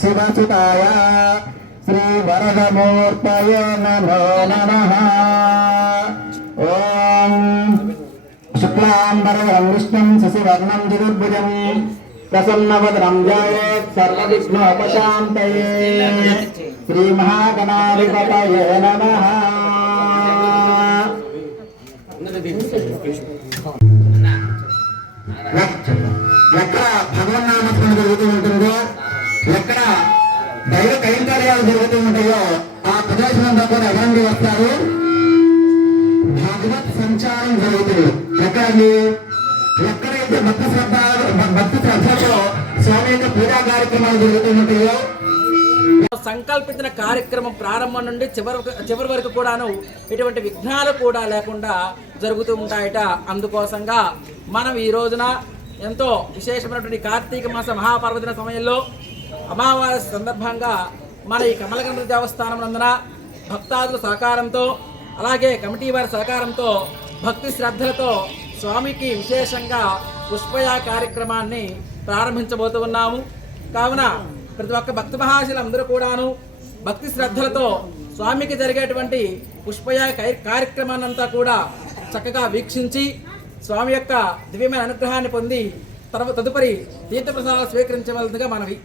శివసుతాయ శ్రీ వరదమూర్తయ నమో నమ ఓం శుక్లాంబరం విష్ణుం శశివర్ణం చతుర్భుజం ప్రసన్నవదనం ధ్యాయేత్ సర్వవిఘ్నోపశాంతయే శ్రీ మహాగణాధిపతయే నమ ఎక్కడ భగవన్నామస్మరణ జరుగుతూ ఉంటుందో ఎక్కడ దైవ కైంకర్యాలు జరుగుతూ ఉంటాయో ఆ ప్రదేశం అంతా కూడా ఎవరండి వస్తారు? భగవత్ సంచారం జరుగుతుంది. ఎక్కడండి? ఎక్కడైతే భక్త శ్రద్ధ మధ్యలో స్వామి యొక్క పూజా కార్యక్రమాలు జరుగుతూ సంకల్పించిన కార్యక్రమం ప్రారంభం నుండి చివరి చివరి వరకు కూడాను ఎటువంటి విఘ్నాలు కూడా లేకుండా జరుగుతూ ఉంటాయట. అందుకోసంగా మనం ఈ రోజున ఎంతో విశేషమైనటువంటి కార్తీక మాస మహాపర్వదిన సమయంలో అమావాస్య సందర్భంగా మన ఈ కమలగంధ దేవస్థానం నందున భక్తాదుల సహకారంతో అలాగే కమిటీ వారి సహకారంతో భక్తి శ్రద్ధలతో స్వామికి విశేషంగా పుష్పయా కార్యక్రమాన్ని ప్రారంభించబోతూ ఉన్నాము కావున ప్రతి ఒక్క భక్త మహాశులు అందరూ కూడాను భక్తి శ్రద్ధలతో స్వామికి జరిగేటువంటి పుష్పయ కై- కార్యక్రమాన్ని అంతా కూడా చక్కగా వీక్షించి స్వామి యొక్క దివ్యమైన అనుగ్రహాన్ని పొంది తర్వాత తదుపరి తీర్థప్రసాదాలు స్వీకరించవలసిందిగా మనవి.